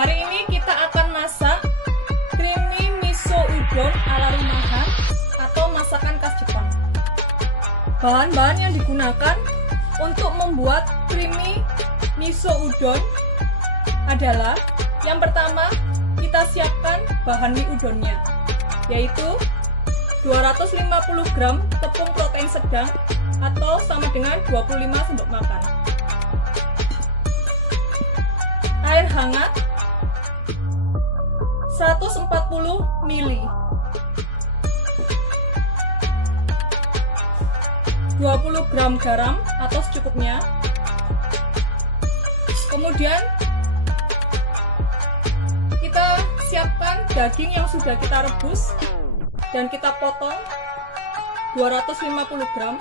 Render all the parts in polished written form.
Hari ini kita akan masak creamy miso udon ala rumahan atau masakan khas Jepang. Bahan-bahan yang digunakan untuk membuat creamy miso udon adalah yang pertama, kita siapkan bahan mie udonnya, yaitu 250 gram tepung protein sedang atau sama dengan 25 sendok makan. Air hangat 140 ml, 20 gram garam atau secukupnya. Kemudian kita siapkan daging yang sudah kita rebus dan kita potong 250 gram.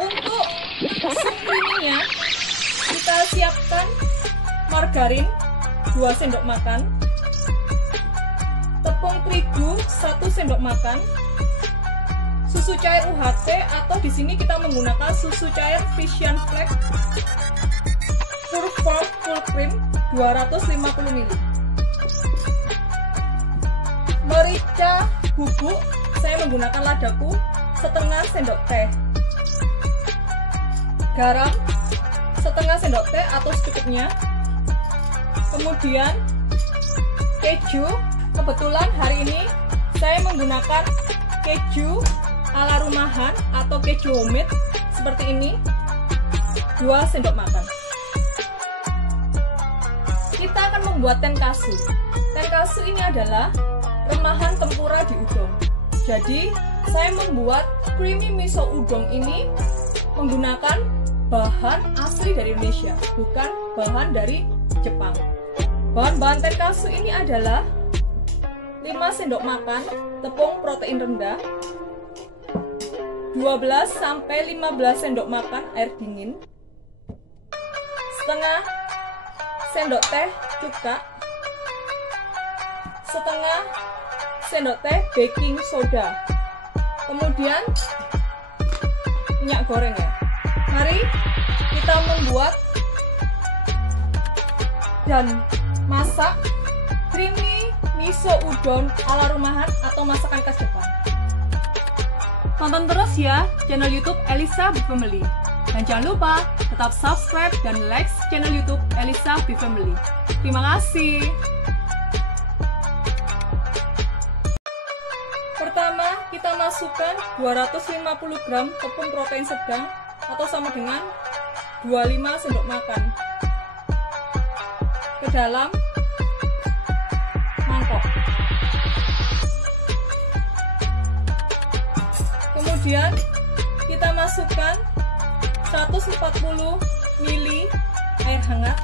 Untuk sup creamy-nya kita siapkan margarin 2 sendok makan, tepung terigu 1 sendok makan, susu cair UHT atau di sini kita menggunakan susu cair Frisian Flax, Purform full cream 250 ml. Merica bubuk saya menggunakan ladaku setengah sendok teh. Garam setengah sendok teh atau secukupnya. Kemudian keju, kebetulan hari ini saya menggunakan keju ala rumahan atau keju homemade seperti ini, 2 sendok makan. Kita akan membuat tenkatsu. Tenkatsu ini adalah remahan tempura di udon. Jadi saya membuat creamy miso udon ini menggunakan bahan asli dari Indonesia, bukan bahan dari Jepang. Bahan-bahan tenkatsu ini adalah 5 sendok makan tepung protein rendah, 12-15 sendok makan air dingin, setengah sendok teh cuka, setengah sendok teh baking soda, kemudian minyak goreng ya. Mari kita membuat dan masak creamy miso udon ala rumahan atau masakan khas Jepang. Tonton terus ya channel YouTube Elisa Big Family. Dan jangan lupa tetap subscribe dan like channel YouTube Elisa Big Family. Terima kasih. Pertama, kita masukkan 250 gram tepung protein sedang atau sama dengan 25 sendok makan ke dalam mangkok. Kemudian kita masukkan 140 ml air hangat.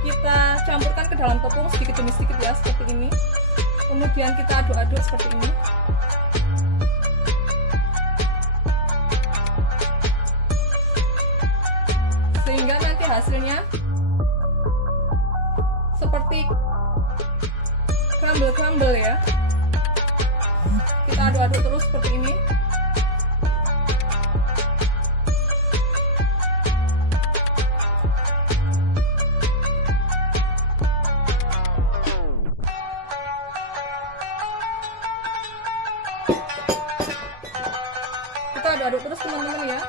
Kita campurkan ke dalam tepung sedikit demi sedikit ya, seperti ini. Kemudian kita aduk-aduk seperti ini. Sehingga nanti hasilnya seperti crumble-crumble ya. Kita aduk-aduk terus seperti ini. Kita aduk-aduk terus teman-teman ya.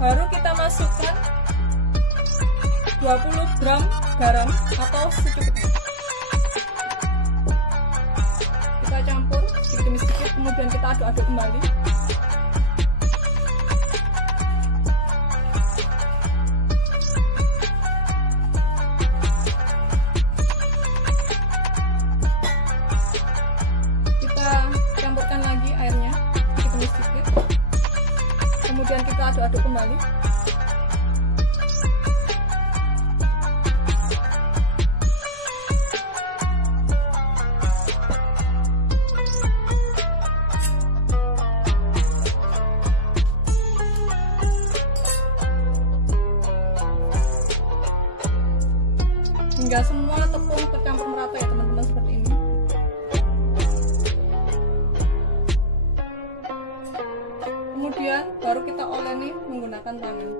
Baru kita masukkan 20 gram garam atau secukupnya. Kita campur sedikit demi sedikit, kemudian kita aduk-aduk kembali. Kita campurkan lagi airnya sedikit demi sedikit. Kemudian kita aduk-aduk kembali. hingga semua tepung tercampur merata ya teman-teman, seperti ini. Kemudian baru kita oleni menggunakan tangan.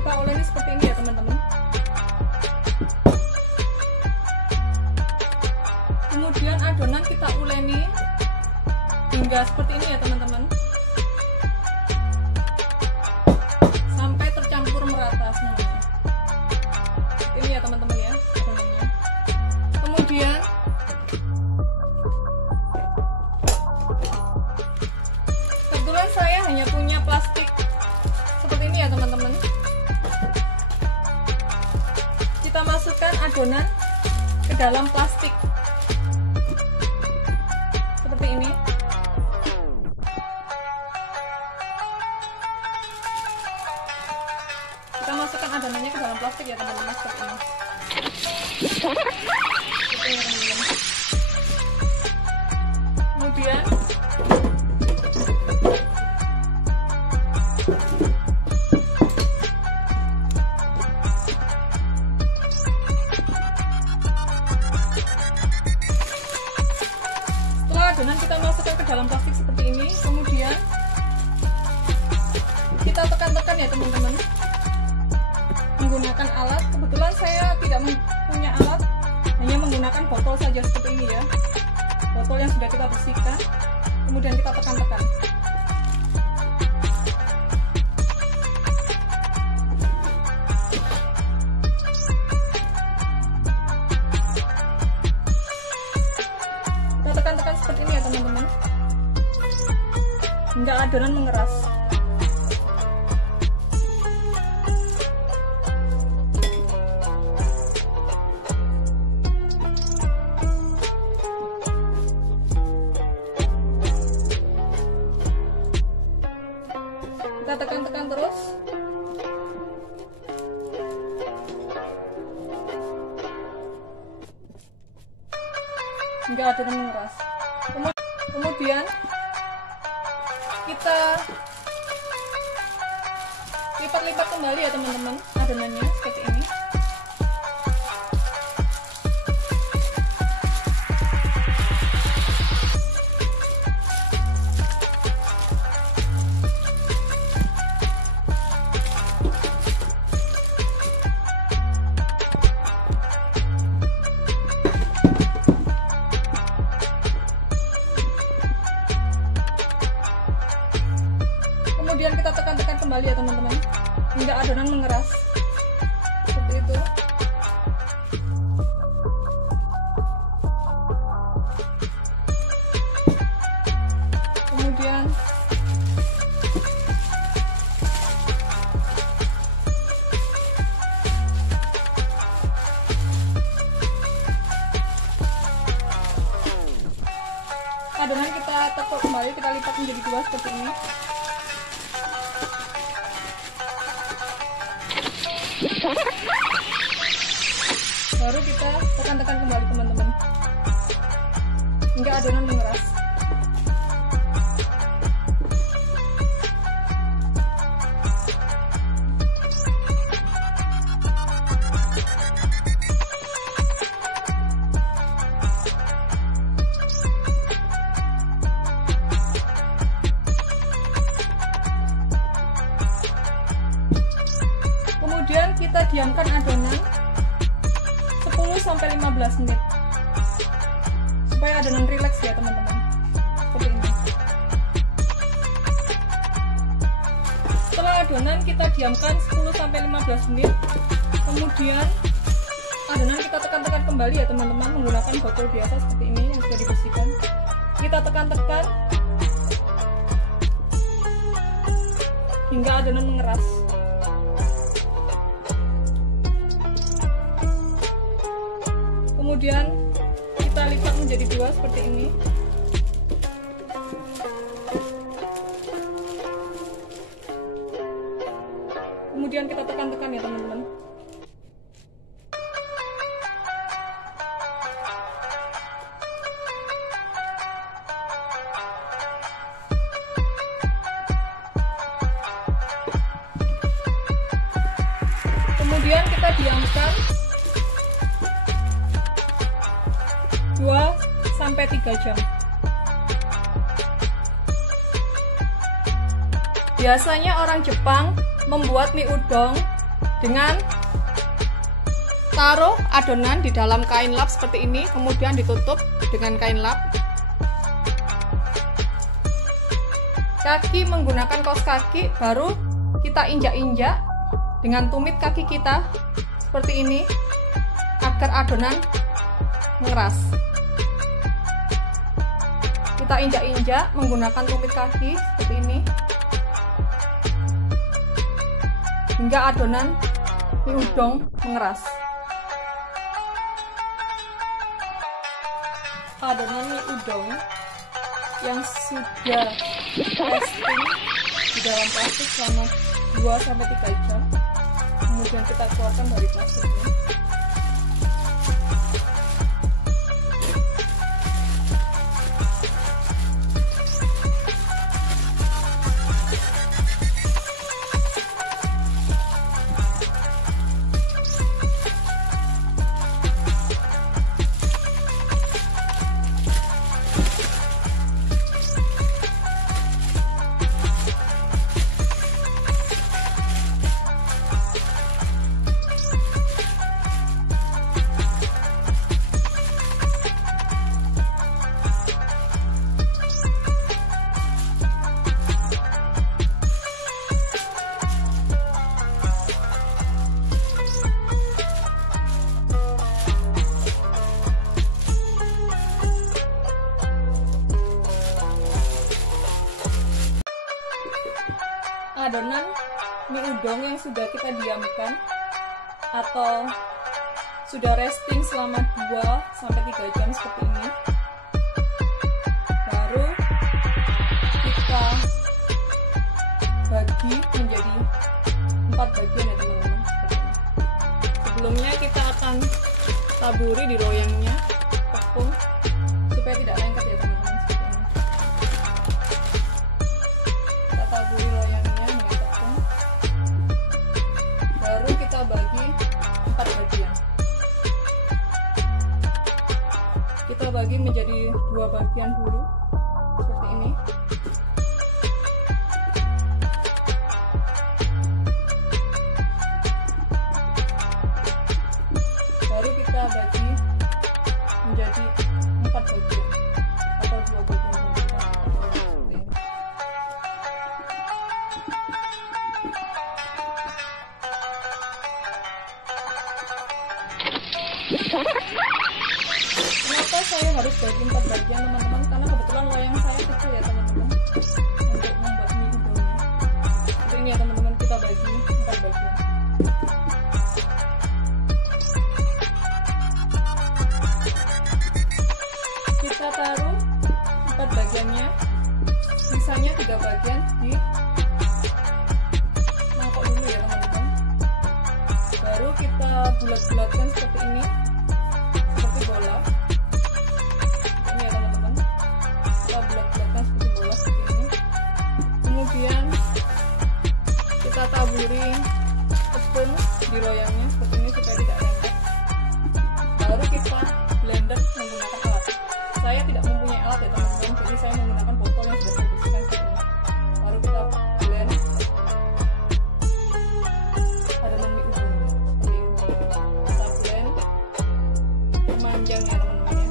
Kita oleni seperti ini ya teman-teman. Kemudian adonan kita uleni hingga seperti ini ya teman-teman, sampai tercampur merata semuanya. Ini ya teman-teman ya adonannya. Kemudian kebetulan saya hanya punya plastik seperti ini ya teman-teman. Kita masukkan adonan ke dalam plastik seperti ini. Kita masukkan adonannya ke dalam plastik ya teman-teman, seperti ini. Seperti ini teman-teman. Kemudian adonan kita masukkan ke dalam plastik seperti ini, kemudian kita tekan-tekan ya teman-teman menggunakan alat. Kebetulan saya tidak punya alat, hanya menggunakan botol saja seperti ini ya, botol yang sudah kita bersihkan, kemudian kita tekan-tekan. Tekan-tekan seperti ini ya teman-teman, hingga adonan mengeras. Kita tekan-tekan terus. Hingga adonan mengeras. Kemudian kita lipat-lipat kembali ya teman-teman adonannya seperti ini. Kemudian kita tekan-tekan kembali ya teman-teman hingga adonan mengeras seperti itu. Kemudian adonan kita tekuk kembali, kita lipat menjadi dua seperti ini. Baru kita tekan-tekan kembali teman-teman hingga adonan mengeras. Kemudian kita diamkan adonan 10-15 menit supaya adonan rileks ya teman-teman, seperti ini. Setelah adonan kita diamkan 10-15 menit, kemudian adonan kita tekan-tekan kembali ya teman-teman menggunakan botol biasa seperti ini yang sudah dibersihkan. Kita tekan-tekan hingga adonan mengeras. Kemudian kita lipat menjadi dua seperti ini. kemudian kita tekan-tekan ya teman-teman. Kemudian kita diamkan 2-3 jam. Biasanya orang Jepang membuat mie udon dengan taruh adonan di dalam kain lap seperti ini, kemudian ditutup dengan kain lap. Kaki menggunakan kaos kaki, baru kita injak-injak dengan tumit kaki kita seperti ini agar adonan mengeras. Kita injak-injak menggunakan tumit kaki seperti ini hingga adonan mie udon mengeras. Adonan mie udon yang sudah resting di dalam plastik selama 2-3 jam, kemudian kita keluarkan dari plastik ini. Adonan mie udon yang sudah kita diamkan atau sudah resting selama 2-3 jam seperti ini, baru kita bagi menjadi 4 bagian ya teman-teman. Sebelumnya kita akan taburi di loyangnya tepung supaya tidak lengket ya teman-teman. Kita taburi loyangnya dengan tepung, baru kita bagi 4 bagian. Kita bagi menjadi 2 bagian dulu seperti ini. Baru kita bagi menjadi 4 bagian atau 2 bagian seperti ini. Kenapa saya harus bagi 4 bagian teman-teman? Karena kebetulan loyang saya kecil ya teman-teman untuk membuat mie udonnya. Jadi ini ya teman-teman, kita bagi 4 bagian. Kita taruh 4 bagiannya, sisanya 3 bagian di mangkok dulu ya teman-teman. Baru kita bulat-bulatkan seperti ini, seperti bola. Ini ya teman-teman, kita bulat-bulatkan seperti bola seperti ini. Kemudian kita taburi tepung di loyangnya seperti ini supaya tidak lengket. Baru kita blender menggunakan alat. Saya tidak mempunyai alat ya teman-teman, jadi saya menggunakan botol yang sudah saya bersihkan seperti ini. Baru kita blend adonan mie udon seperti ini. Kita blend memanjang ya teman-teman ya.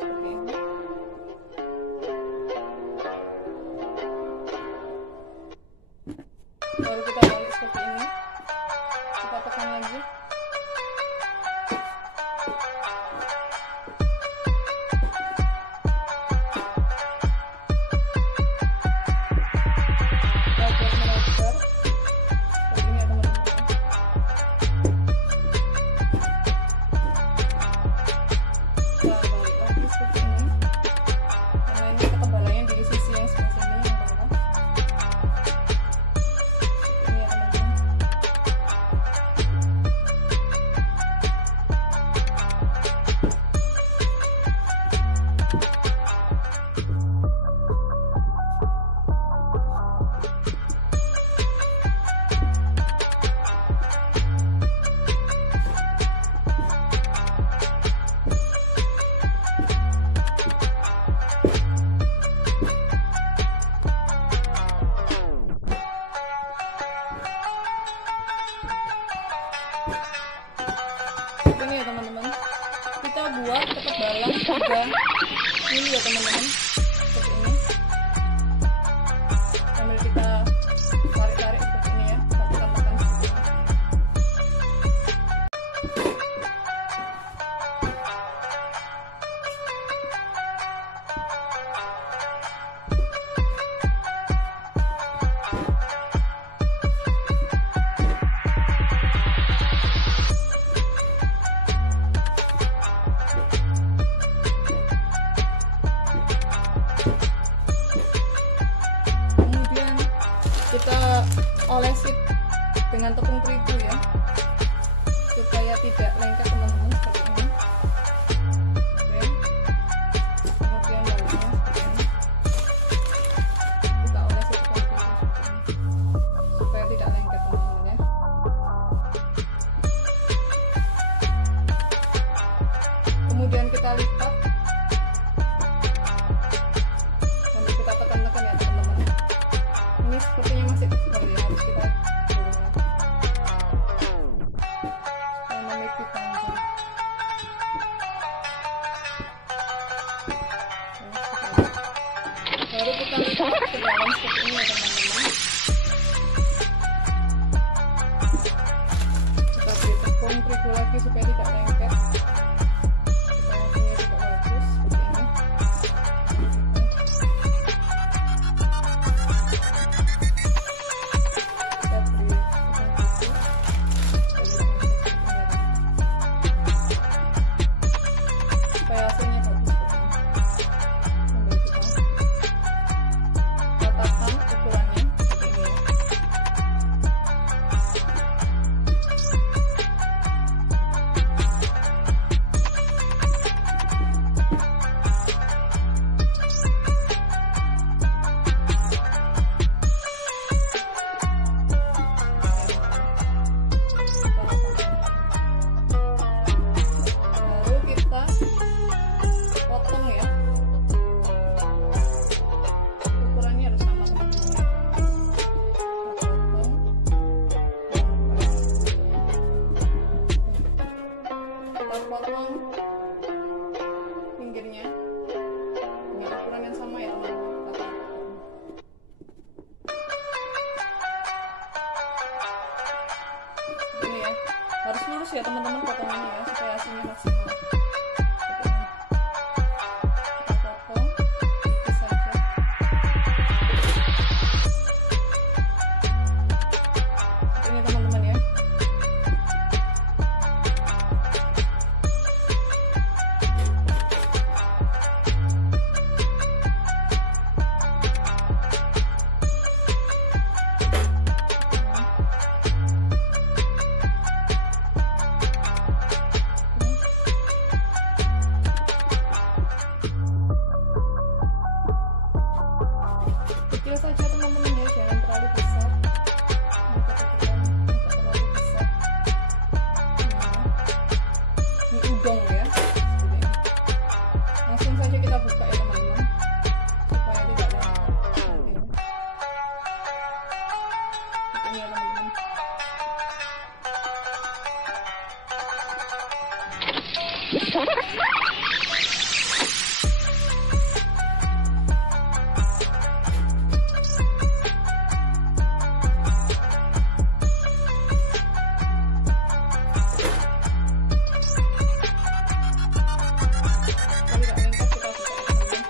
Seperti ini. juga ini ya teman-teman, seperti ini. Sambil kita tarik-tarik seperti ini ya, tekan-tekan seperti ini. Kita olesi dengan tepung terigu ya, supaya tidak lengket teman-teman, seperti ini. Oke. Kemudian baliknya seperti ini, kita olesi tepung terigu seperti ini, supaya tidak lengket teman-teman ya. Kemudian kita lipat sambil kita tekan-tekan ya teman-teman. Ini sepertinya masih tebal ya, harus kita supaya memipih panjang. Baru kita lipat ke dalam seperti ini ya teman-teman. Kita beri tepung terigu lagi supaya tidak lengket, supaya hasilnya juga bagus seperti ini. Supaya hasilnya bagus seperti ini. Sambil kita ratakan ukurannya seperti ini ya. Baru kita potong ya, ukurannya harus sama teman-teman. Kita potong pinggirnya dengan ukuran yang sama ya teman-teman. Kita ini ya, harus lurus ya teman-teman potongannya ya, supaya hasilnya maksimal. Seperti ini. Kita potong tipis saja. Seperti ini teman-teman ya. Kecil saja teman-teman ya, jangan terlalu besar. Ini kebetulan tidak terlalu besar. Ini udang ya, seperti ini. Langsung saja kita buka ya teman-teman, supaya tidak lengket. Seperti ini. Seperti ini ya teman-teman. Tidak lengket kita buka ya teman-teman.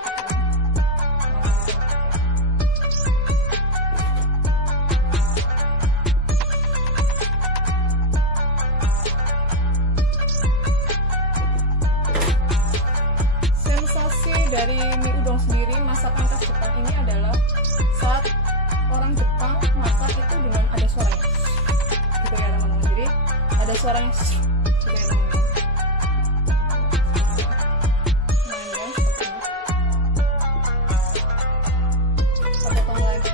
Sensasi dari mie udon sendiri, masakan khas Jepang ini adalah saat orang Jepang masak itu dengan ada suaranya gitu ya teman-teman. Jadi ada suaranya gitu ya teman-teman. Nah ya, seperti ini. Kita potong lagi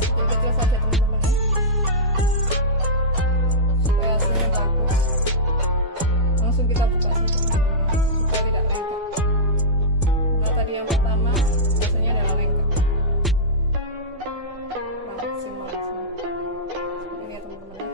kecil-kecil saja teman-teman ya, supaya hasilnya bagus. Langsung kita buka saja teman-teman, supaya tidak lengket. Karena tadi yang pertama biasanya adalah lengket. Maksimal seperti ini ya teman-teman ya.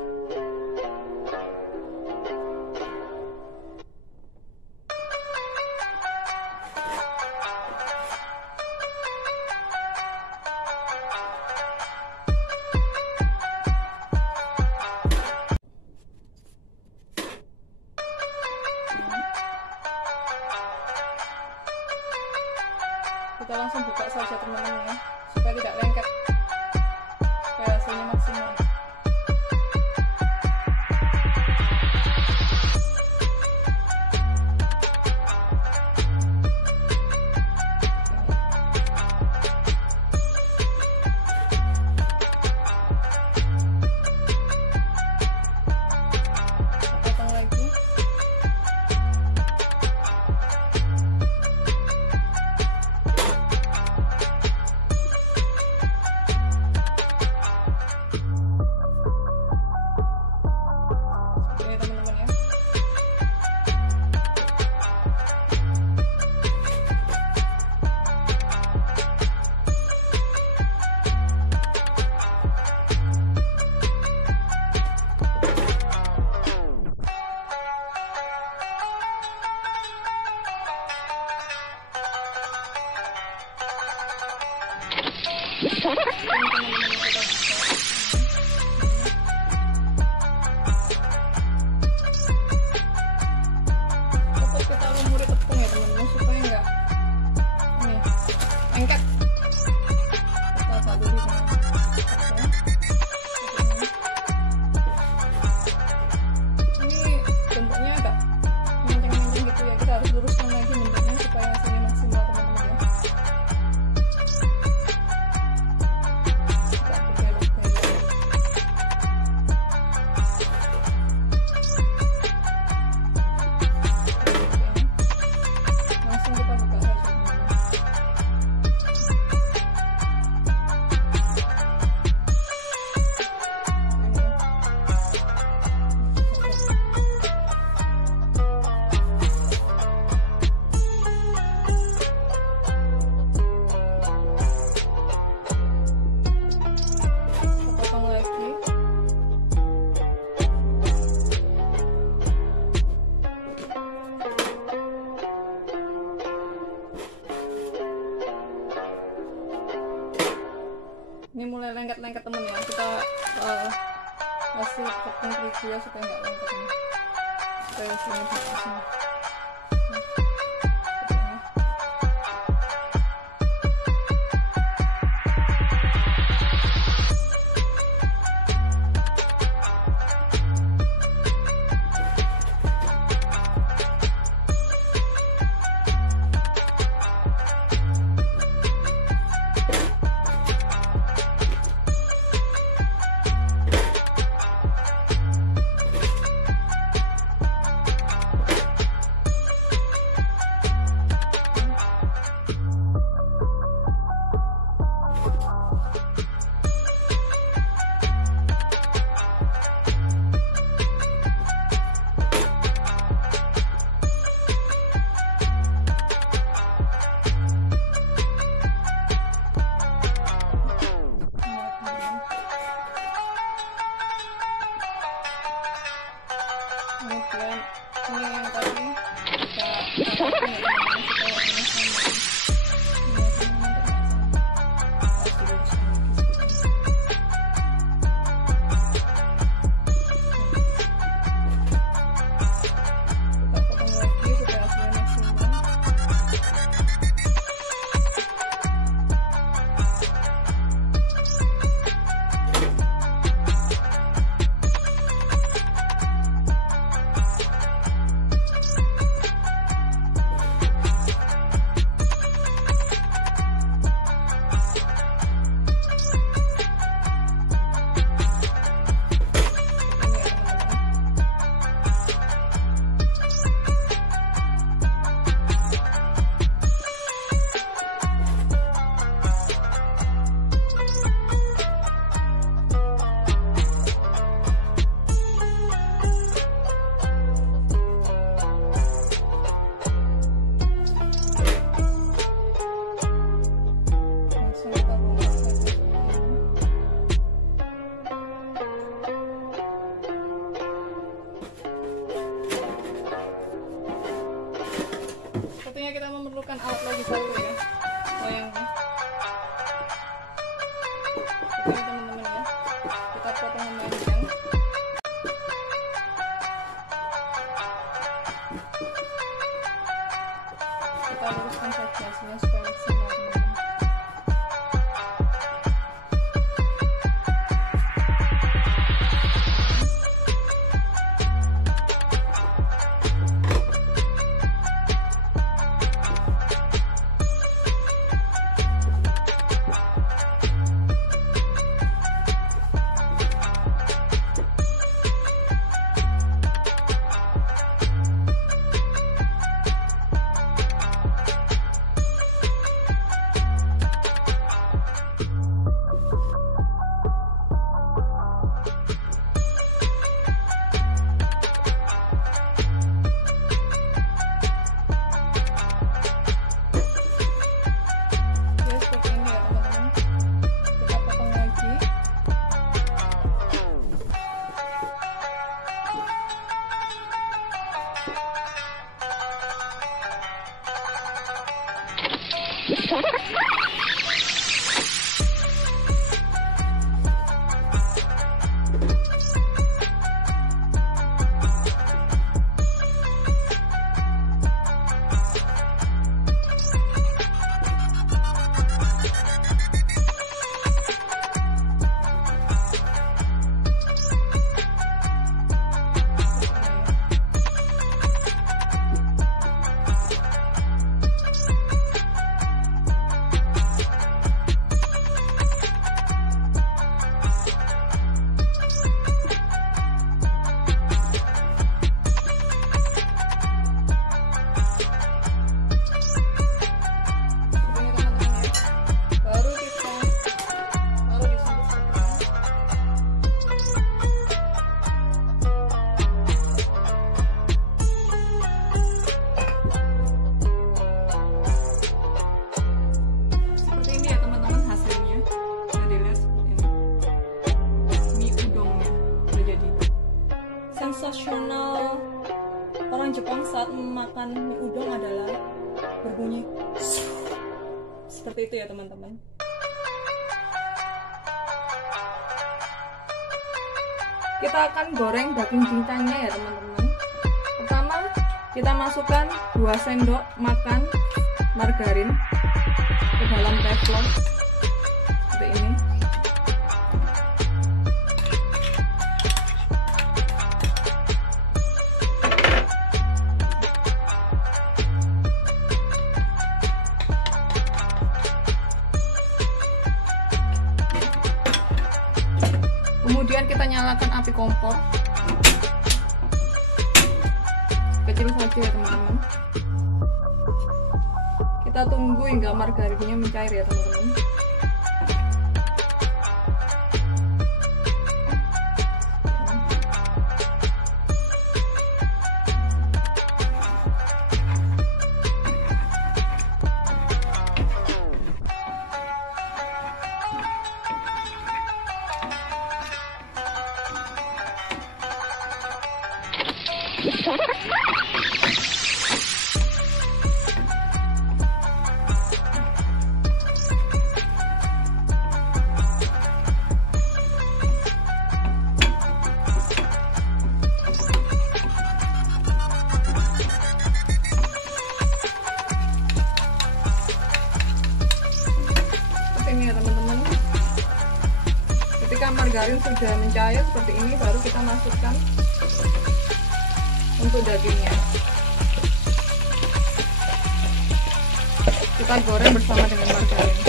kita langsung buka saja teman-teman ya, supaya tidak lengket, supaya hasilnya maksimal. Cukup kita lumuri tepung ya teman-teman, supaya enggak ini lengket. Kita baluri dengan tepung. Ini bentuknya agak menceng-menceng gitu ya, kita harus luruskan lagi bentuknya supaya hasilnya maksimal teman-teman ya. Ini mulai lengket-lengket temen ya, kita kasih tepung terigu ya supaya nggak lengket nih, supaya hasilnya bagus. Kemudian ini yang tadi kita potong lagi supaya hasilnya maksimal. Sepertinya kita memerlukan alat lagi satu ya, loyangnya. Oke teman-teman ya, kita potong memanjang. Kita luruskan saja hasilnya supaya maksimal teman-teman. Sensasional orang Jepang saat memakan mie udon adalah berbunyi seperti itu ya teman-teman. Kita akan goreng daging cincangnya ya teman-teman. Pertama kita masukkan 2 sendok makan margarin ke dalam teflon seperti ini. Kemudian kita nyalakan api kompor kecil saja ya teman-teman. Kita tunggu hingga margarinnya mencair ya teman-teman. Ini ya teman-teman, ketika margarin sudah mencair seperti ini baru kita masukkan untuk dagingnya. Kita goreng bersama dengan margarin.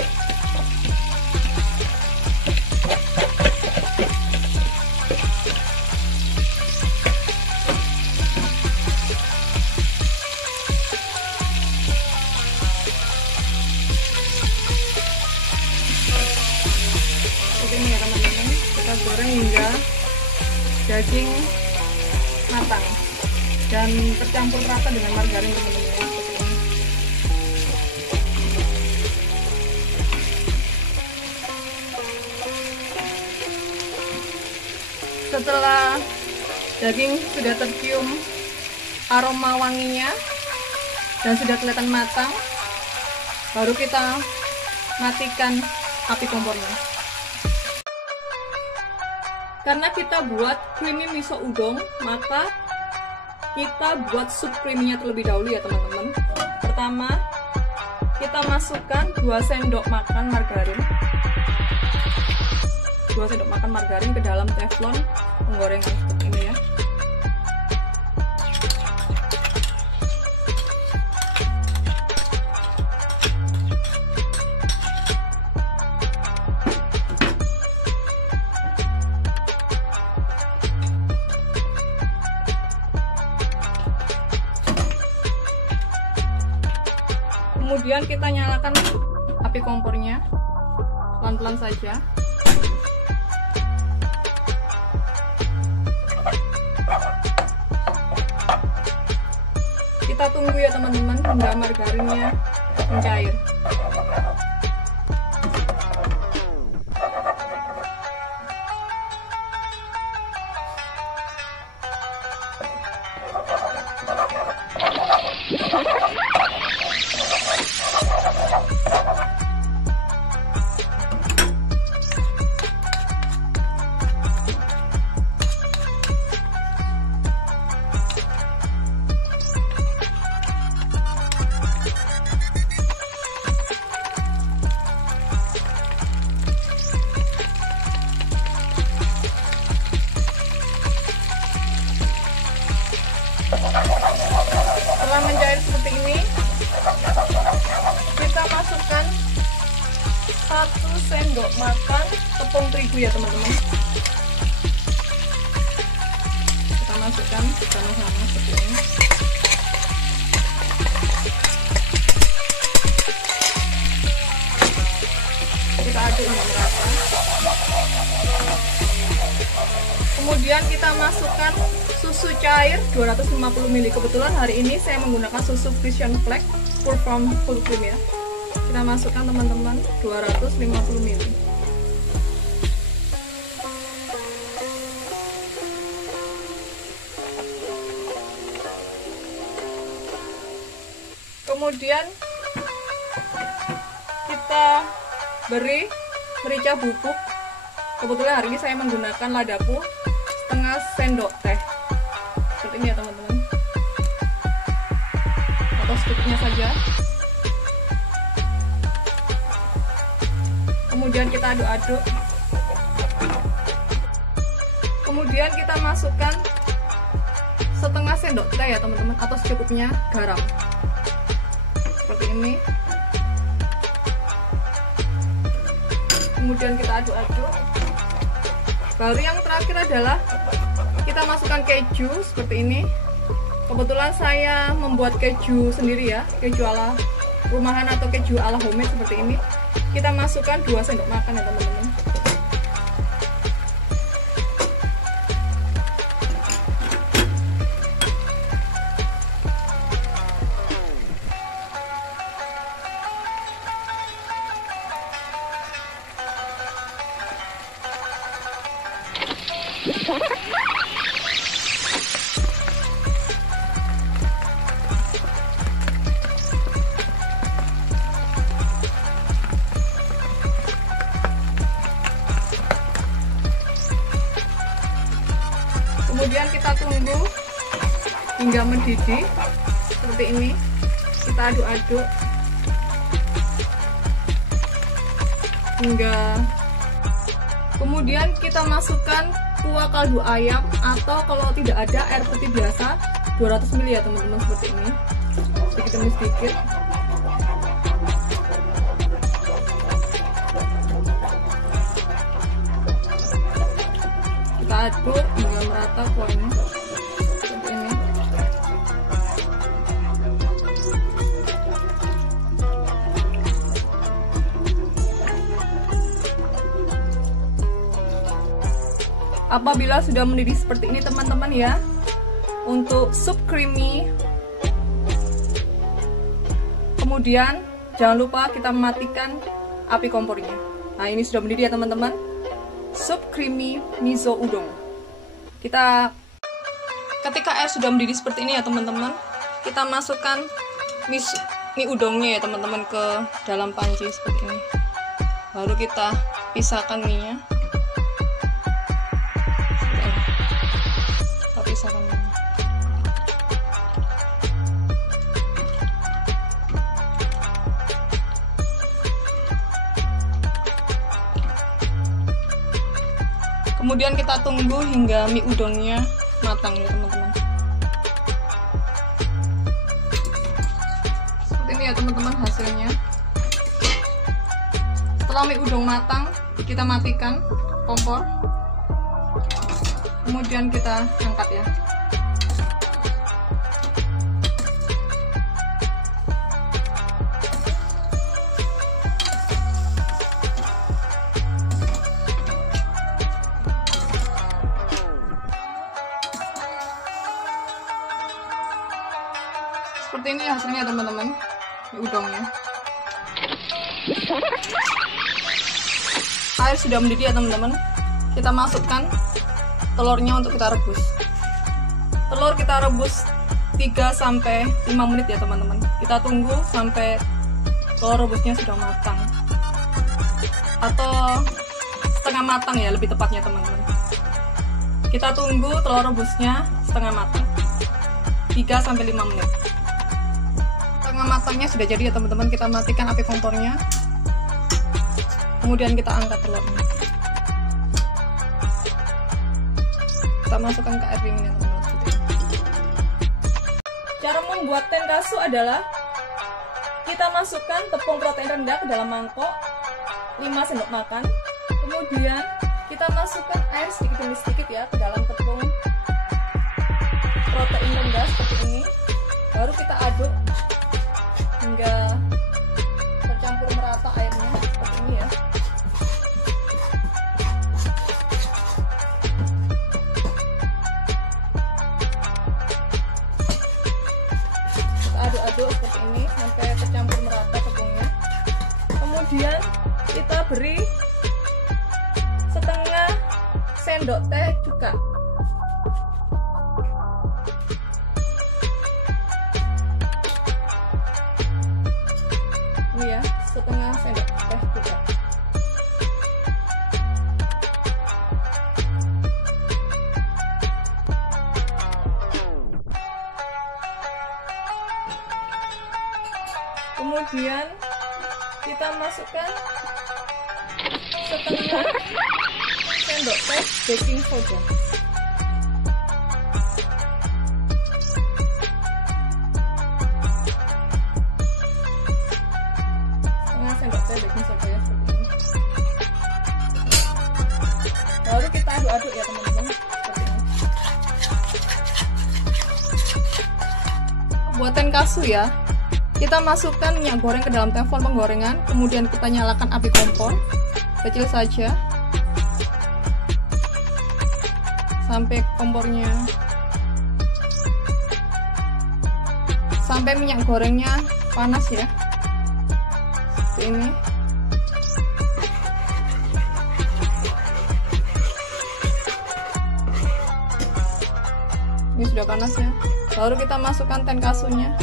Ini ya teman-teman, kita goreng hingga daging matang dan tercampur rata dengan margarin teman-teman. Setelah daging sudah tercium aroma wanginya dan sudah kelihatan matang, baru kita matikan api kompornya. Karena kita buat creamy miso udon, maka kita buat sup creamy-nya terlebih dahulu ya teman-teman. Pertama, kita masukkan 2 sendok makan margarin. 2 sendok makan margarin ke dalam teflon penggorengan seperti ini ya. Kemudian kita nyalakan api kompornya pelan-pelan saja. Kita tunggu ya teman-teman hingga margarinnya mencair. 1 sendok makan tepung terigu ya teman-teman. Kita masukkan sama-sama seperti ini. Kita aduk hingga merata. Kemudian kita masukkan susu cair 250 ml. Kebetulan hari ini saya menggunakan susu Frisian Flag full from full cream ya. Kita masukkan teman-teman 250 ml. Kemudian kita beri merica bubuk. Kebetulan hari ini saya menggunakan ladapu setengah sendok teh. Seperti ini ya teman-teman. Atau secukupnya saja. Kemudian kita aduk-aduk. Kemudian kita masukkan setengah sendok teh ya teman-teman, atau secukupnya garam. Seperti ini. Kemudian kita aduk-aduk. Baru yang terakhir adalah kita masukkan keju seperti ini. Kebetulan saya membuat keju sendiri ya, keju ala rumahan atau keju ala homemade seperti ini. Kita masukkan 2 sendok makan ya teman-teman. Kemudian kita tunggu hingga mendidih seperti ini. Kita aduk-aduk hingga kemudian kita masukkan kuah kaldu ayam, atau kalau tidak ada air putih biasa 200 ml ya teman-teman, seperti ini. Sedikit demi sedikit. Kita aduk hingga merata kuahnya seperti ini. Apabila sudah mendidih seperti ini teman-teman ya, untuk sup creamy, kemudian jangan lupa kita matikan api kompornya. Nah, ini sudah mendidih ya teman-teman, sup creamy miso udon. Ketika air sudah mendidih seperti ini ya teman-teman, kita masukkan mie udongnya ya teman-teman ke dalam panci seperti ini. Baru kita pisahkan mie-nya. Kemudian kita tunggu hingga mie udonnya matang ya teman-teman. Seperti ini ya teman-teman hasilnya. Setelah mie udon matang, kita matikan kompor. Kemudian kita angkat ya. Seperti ini hasilnya teman-teman, mie udongnya. Air sudah mendidih ya teman-teman. Kita masukkan telurnya untuk kita rebus. Telur kita rebus 3-5 menit ya teman-teman. Kita tunggu sampai telur rebusnya sudah matang, atau setengah matang ya lebih tepatnya teman-teman. Kita tunggu telur rebusnya setengah matang 3-5 menit. Setengah matangnya sudah jadi ya teman-teman. Kita matikan api kompornya. Kemudian kita angkat telurnya. Kita masukkan ke air dingin ya teman-teman. Cara membuat tenkatsu adalah kita masukkan tepung protein rendah ke dalam mangkok. 5 sendok makan. Kemudian kita masukkan air sedikit demi sedikit ya ke dalam tepung protein rendah seperti ini. Baru kita aduk hingga tercampur merata airnya seperti ini ya. Kita aduk-aduk seperti ini sampai tercampur merata tepungnya. Kemudian kita beri setengah sendok teh cuka. Ini ya, setengah sendok teh cuka. Kemudian kita masukkan setengah sendok teh baking soda. Setengah sendok teh baking soda ya, seperti ini. Baru kita aduk-aduk ya teman-teman, seperti ini. Buat tenkasu ya, kita masukkan minyak goreng ke dalam teflon penggorengan, kemudian kita nyalakan api kompor kecil saja sampai kompornya, sampai minyak gorengnya panas ya, seperti ini. Ini sudah panas ya. Baru kita masukkan tenkasunya,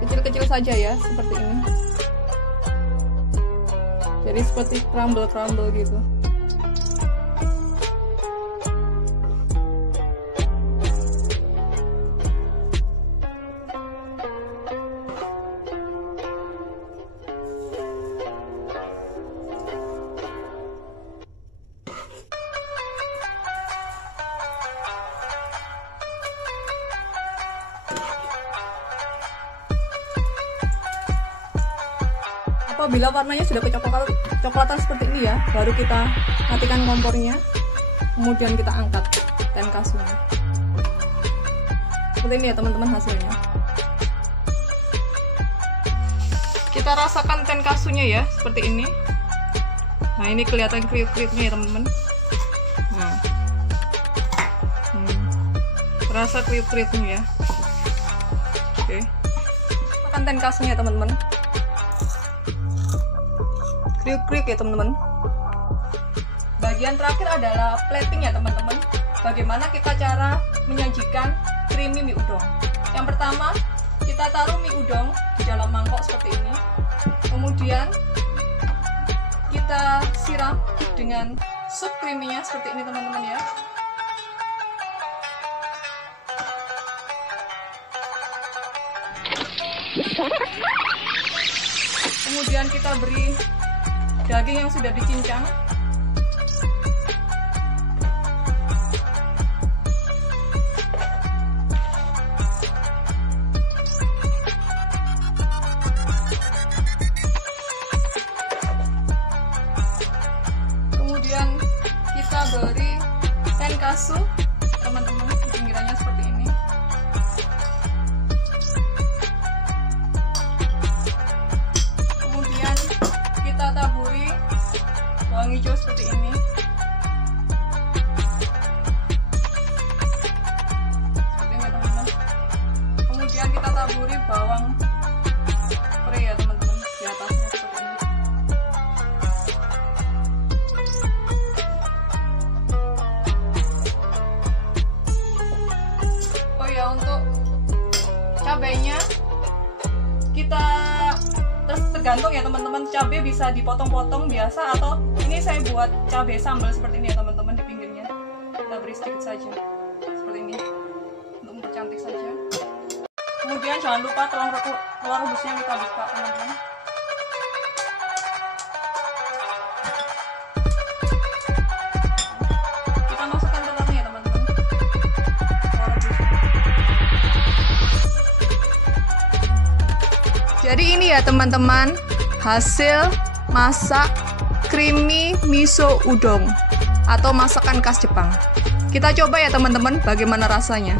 kecil-kecil saja ya, seperti ini. Jadi seperti crumble-crumble gitu. Apabila warnanya sudah kecoklatan seperti ini ya, baru kita matikan kompornya, kemudian kita angkat tenkasunya. Seperti ini ya teman-teman hasilnya. Kita rasakan tenkasunya ya, seperti ini. Nah, ini kelihatan kriuk-kriuknya ya teman-teman. Nah, terasa kriuk-kriuknya ya. Oke, makan tenkasunya teman-teman. Kriuk-kriuk ya teman-teman. Bagian terakhir adalah plating ya teman-teman. Bagaimana kita cara menyajikan creamy mie udon. Yang pertama, kita taruh mie udon di dalam mangkok seperti ini. Kemudian kita siram dengan sup creamy-nya seperti ini teman-teman ya. Kemudian kita beri daging yang sudah dicincang. Kemudian kita beri tenkasu teman-teman di pinggirannya seperti ini. Kemudian kita taburi bawang hijau seperti ini. Seperti ini teman-teman. Kemudian kita taburi bawang pre ya teman-teman di atasnya seperti ini. Oh ya, untuk cabenya kita tergantung ya teman-teman, cabai bisa dipotong-potong biasa, atau ini saya buat cabai sambal seperti ini ya teman-teman. Di pinggirnya kita beri sedikit saja seperti ini untuk mempercantik saja. Kemudian jangan lupa telur rebusnya kita buka teman-teman. Kita masukkan telurnya ya teman-teman, telur rebusnya. Jadi ini ya teman-teman, hasil masak creamy miso udon atau masakan khas Jepang. Kita coba ya teman-teman bagaimana rasanya.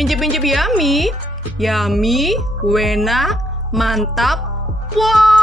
Incip-incip yummy, enak, mantap. Wow.